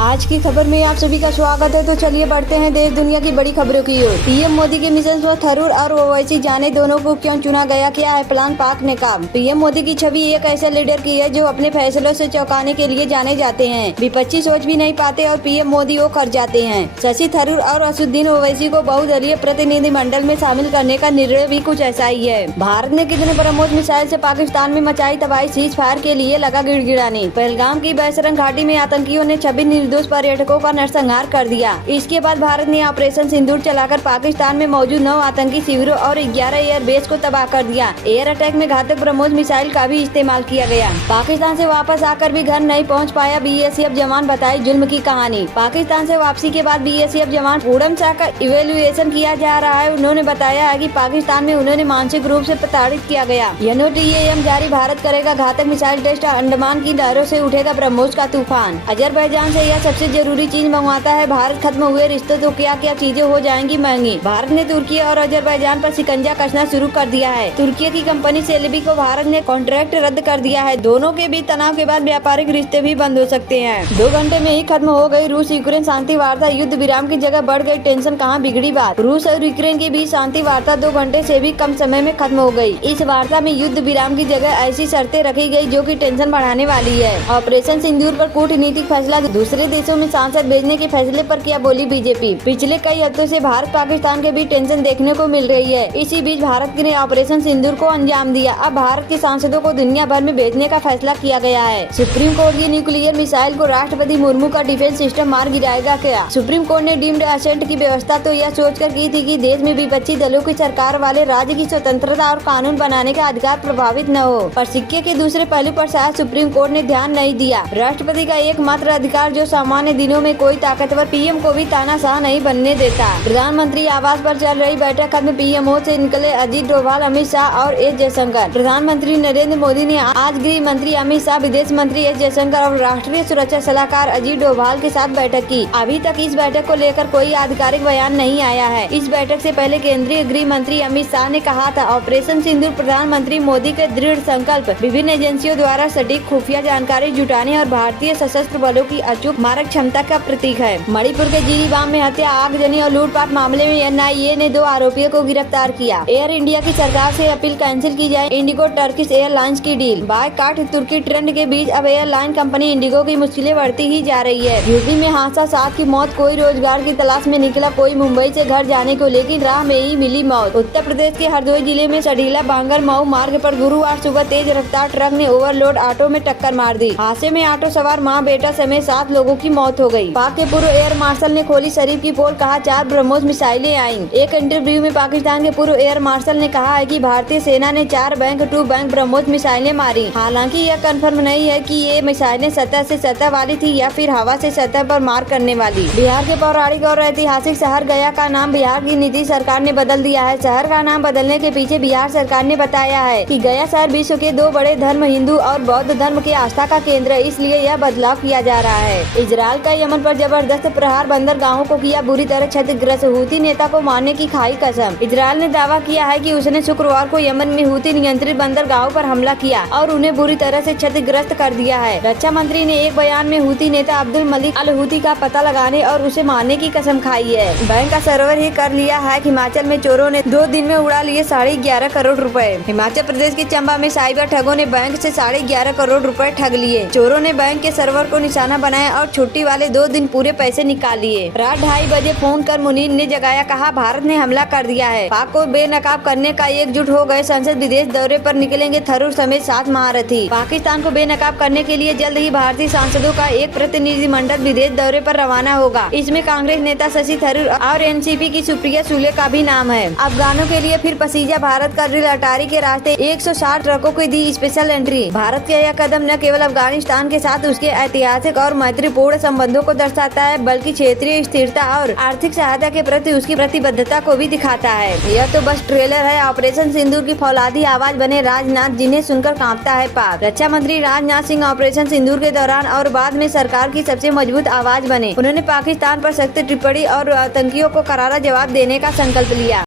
आज की खबर में आप सभी का स्वागत है। तो चलिए बढ़ते हैं देश दुनिया की बड़ी खबरों की ओर। पीएम मोदी के मिशन पर थरूर और ओवैसी जाने दोनों को क्यों चुना गया, क्या है प्लान पाक ने काम। पीएम मोदी की छवि एक ऐसे लीडर की है जो अपने फैसलों से चौंकाने के लिए जाने जाते हैं। विपक्षी सोच भी नहीं पाते और पीएम मोदी वो कर जाते हैं। शशि थरूर और असदुद्दीन ओवैसी को बहुदलीय प्रतिनिधिमंडल में शामिल करने का निर्णय भी कुछ ऐसा ही है। भारत ने कितने ब्रह्मोस मिसाइल से पाकिस्तान में मचाई तबाही, सीज फायर के लिए लगा गिड़गिड़ाने। पहलगाम की बैसरंग घाटी में आतंकियों ने 26 निर्दोष पर्यटकों का नरसंहार कर दिया। इसके बाद भारत ने ऑपरेशन सिंदूर चलाकर पाकिस्तान में मौजूद 9 आतंकी शिविरों और 11 एयरबेस को तबाह कर दिया। एयर अटैक में घातक ब्रह्मोस मिसाइल का भी इस्तेमाल किया गया। पाकिस्तान से वापस आकर भी घर नहीं पहुंच पाया बीएसएफ जवान, बताई जुल्म की कहानी। पाकिस्तान से वापसी के बाद बीएसएफ जवान पूरम शाह का इवेल्युएशन किया जा रहा है। उन्होंने बताया है कि पाकिस्तान में उन्होंने मानसिक रूप से प्रताड़ित किया गया। NOTAM जारी, भारत करेगा घातक मिसाइल टेस्ट, अंडमान की लहरों से उठेगा ब्रह्मोस का तूफान। अजरबैजान से यह सबसे जरूरी चीज मंगवाता है भारत, खत्म हुए रिश्ते तो क्या क्या चीजें हो जाएंगी महंगी। भारत ने तुर्की और अजरबैजान पर शिकंजा कसना शुरू कर दिया है। तुर्की की कंपनी सेलेबी को भारत ने कॉन्ट्रैक्ट रद्द कर दिया है। दोनों के बीच तनाव के बाद व्यापारिक रिश्ते भी बंद हो सकते हैं। 2 घंटे में ही खत्म हो गई रूस यूक्रेन शांति वार्ता, युद्ध विराम की जगह बढ़ गई टेंशन, कहाँ बिगड़ी बात। रूस और यूक्रेन के बीच शांति वार्ता 2 घंटे से भी कम समय में खत्म हो गई। इस वार्ता में युद्ध विराम की जगह ऐसी शर्तें रखी गई जो कि टेंशन बढ़ाने वाली है। ऑपरेशन सिंदूर पर कूटनीतिक फैसला, दूसरे देशों में सांसद भेजने के फैसले पर क्या बोली बीजेपी। पिछले कई हफ्तों से भारत पाकिस्तान के बीच टेंशन देखने को मिल रही है। इसी बीच भारत ने ऑपरेशन सिंदूर को अंजाम दिया। अब भारत के सांसदों को दुनिया भर में भेजने का फैसला किया गया है। सुप्रीम कोर्ट की न्यूक्लियर मिसाइल को राष्ट्रपति मुर्मू का डिफेंस सिस्टम मार गिराएगा क्या। सुप्रीम कोर्ट ने डीम्ड असेंट की व्यवस्था तो यह सोचकर की थी कि देश में विपक्षी दलों की सरकार वाले राज्य की स्वतंत्रता और कानून बनाने का अधिकार प्रभावित न हो। पर सिक्के के दूसरे पहलू पर शायद सुप्रीम कोर्ट ने ध्यान नहीं दिया। राष्ट्रपति का एकमात्र अधिकार जो सामान्य दिनों में कोई ताकतवर पीएम को भी तानाशाह नहीं बनने देता। प्रधानमंत्री आवास पर चल रही बैठक खत्म, पीएमओ से निकले अजीत डोभाल, अमित शाह और एस जयशंकर। प्रधानमंत्री नरेंद्र मोदी ने आज गृह मंत्री अमित शाह, विदेश मंत्री एस जयशंकर और राष्ट्रीय सुरक्षा सलाहकार अजीत डोभाल के साथ बैठक की। अभी तक इस बैठक को लेकर कोई आधिकारिक बयान नहीं आया है। इस बैठक से पहले केंद्रीय गृह मंत्री अमित शाह ने कहा था, ऑपरेशन सिंदूर प्रधानमंत्री मोदी के दृढ़ संकल्प, विभिन्न एजेंसियों द्वारा सटीक खुफिया जानकारी जुटाने और भारतीय सशस्त्र बलों की अचूक मारक क्षमता का प्रतीक है। मणिपुर के जिरीबाम में हत्या, आगजनी और लूटपाट मामले में NIA ने 2 आरोपियों को गिरफ्तार किया। एयर इंडिया की सरकार से अपील कैंसिल की जाए इंडिगो टर्किश एयरलाइंस की डील। बायकाट तुर्की ट्रेंड के बीच अब एयरलाइन कंपनी इंडिगो की मुश्किलें बढ़ती ही जा रही है। यूपी में हादसा, 7 की मौत, कोई रोजगार की तलाश में निकला, कोई मुंबई से घर जाने को लेकिन राह में ही मिली मौत। उत्तर प्रदेश के हरदोई जिले में सडीला बांगर मऊ मार्ग पर गुरुवार सुबह तेज रफ्तार ट्रक ने ओवरलोड ऑटो में टक्कर मार दी। हादसे में ऑटो सवार मां बेटा समेत 7 लोगों की मौत हो गई। पाक के पूर्व एयर मार्शल ने खोली शरीफ की पोल, कहा 4 ब्रह्मोस मिसाइलें आईं। एक इंटरव्यू में पाकिस्तान के पूर्व एयर मार्शल ने कहा है कि भारतीय सेना ने 4 बैंक टू बैंक ब्रह्मोस मिसाइलें मारी। हालांकि यह कंफर्म नहीं है कि ये मिसाइलें सतह से सतह वाली थी या फिर हवा से सतह पर मार करने वाली। बिहार के पौराणिक और ऐतिहासिक शहर गया का नाम बिहार की नीतीश सरकार ने बदल दिया है। शहर का नाम बदलने के पीछे बिहार सरकार ने बताया है कि गया शहर विश्व के 2 बड़े धर्म हिंदू और बौद्ध धर्म के आस्था का केंद्र है, इसलिए यह बदलाव किया जा रहा है। इजराइल का यमन पर जबरदस्त प्रहार, बंदरगाहों को किया बुरी तरह क्षतिग्रस्त, हूती नेता को मारने की खाई कसम। इजराइल ने दावा किया है कि उसने शुक्रवार को यमन में हूती नियंत्रित बंदरगाहों पर हमला किया और उन्हें बुरी तरह से क्षतिग्रस्त कर दिया है। रक्षा मंत्री ने एक बयान में हूती नेता अब्दुल मलिक अल हूती का पता लगाने और उसे मारने की कसम खाई है। बैंक का सर्वर ही कर लिया है। हिमाचल में चोरों ने 2 दिन में उड़ा लिए 11.5 करोड़ रुपए। हिमाचल प्रदेश के चंबा में साइबर ठगों ने बैंक से 11.5 करोड़ रुपए ठग लिए। चोरों ने बैंक के सर्वर को निशाना बनाया और छुट्टी वाले 2 दिन पूरे पैसे निकाल लिए। रात 2:30 बजे फोन कर मुनीर ने जगाया, कहा भारत ने हमला कर दिया है, पाक को बेनकाब करने का एकजुट हो गए संसद, विदेश दौरे पर निकलेंगे थरूर समेत 7 महारथी। पाकिस्तान को बेनकाब करने के लिए जल्द ही भारतीय सांसदों का एक प्रतिनिधिमंडल विदेश दौरे पर रवाना होगा। इसमें कांग्रेस नेता शशि थरूर और NCP की सुप्रिया सुले का भी नाम है। अफगानों के लिए फिर पसीजा, भारत कर रही अटारी के रास्ते 160 ट्रकों को दी स्पेशल एंट्री। भारत का यह कदम न केवल अफगानिस्तान के साथ उसके ऐतिहासिक और मैत्रीपूर्ण संबंधों को दर्शाता है, बल्कि क्षेत्रीय स्थिरता और आर्थिक सहायता के प्रति उसकी प्रतिबद्धता को भी दिखाता है। यह तो बस ट्रेलर है। ऑपरेशन सिंदूर की फौलादी आवाज बने राजनाथ, जिन्हें सुनकर कांपता है पाक। रक्षा मंत्री राजनाथ सिंह ऑपरेशन सिंदूर के दौरान और बाद में सरकार की सबसे मजबूत आवाज बने। उन्होंने पाकिस्तान पर सख्त टिप्पणी और आतंकियों को करारा जवाब देने का संकल्प लिया।